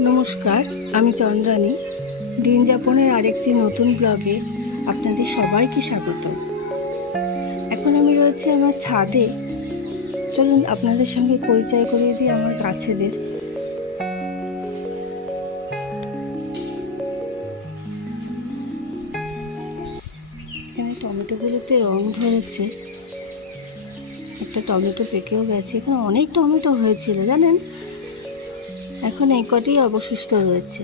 নমস্কার, আমি চন্দ্রানী। দিন যাপনের আরেকটি নতুন ব্লগে আপনাদের সবাইকে স্বাগত। এখন আমি রয়েছি আমার ছাদে। চলুন আপনাদের সঙ্গে পরিচয় করিয়ে দিই আমার কাছেদের। এখানে টমেটোগুলোতে রং ধরেছে। একটা টমেটো পেকেও গেছে। এখানে অনেক টমেটো হয়েছিল, জানেন? এখন এই কটি অবশিষ্ট রয়েছে।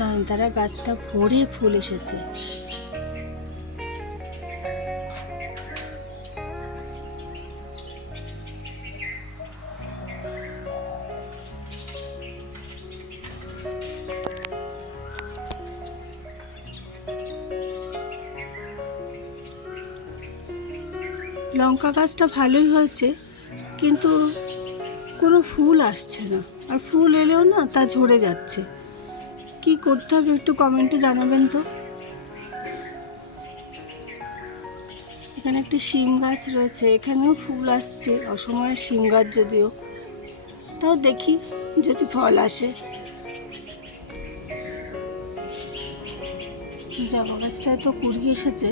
নয়নতারা গাছটা ভরে ফুল এসেছে। লঙ্কা গাছটা ভালোই হয়েছে, কিন্তু কোনো ফুল আসছে না। আর ফুল এলেও না তা ঝরে যাচ্ছে। কি করতে হবে একটু কমেন্টে জানাবেন তো। এখানে একটা শিম গাছ রয়েছে, এখানেও ফুল আসছে অসময়ের শিম গাছ যদিও। তাও দেখি যদি ফল আসে। জবা গাছটায় তো কুড়ি এসেছে।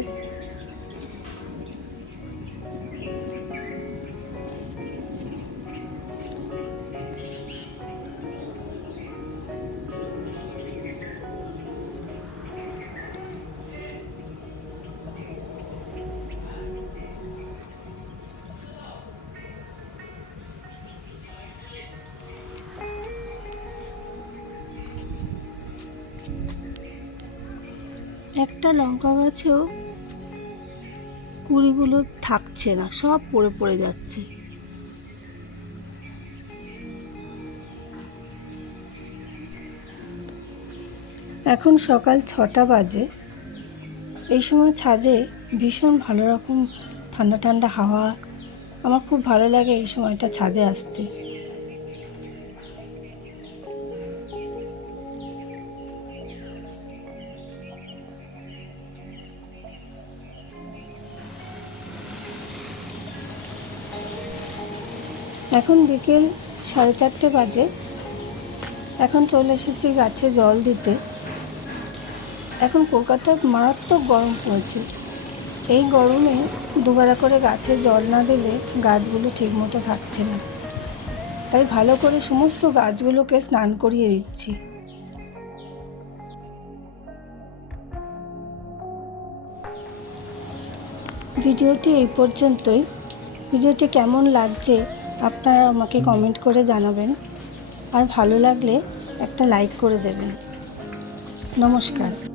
একটা লঙ্কা গাছেও কুড়িগুলো থাকছে না, সব পড়ে পড়ে যাচ্ছে। এখন সকাল ছটা বাজে। এই সময় ছাদে ভীষণ ভালো রকম ঠান্ডা ঠান্ডা হাওয়া। আমার খুব ভালো লাগে এই সময়টা ছাদে আসতে। এখন বিকেল সাড়ে চারটে বাজে। এখন চলে এসেছি গাছে জল দিতে। এখন কলকাতায় মারাত্মক গরম পড়েছে। এই গরমে দুবেলা করে গাছে জল না দিলে গাছগুলো ঠিকমতো থাকছে না। তাই ভালো করে সমস্ত গাছগুলোকে স্নান করিয়ে দিচ্ছি। ভিডিওটি এই পর্যন্তই। ভিডিওটি কেমন লাগছে আপনারা আমাকে কমেন্ট করে জানাবেন। আর ভালো লাগলে একটা লাইক করে দেবেন। নমস্কার।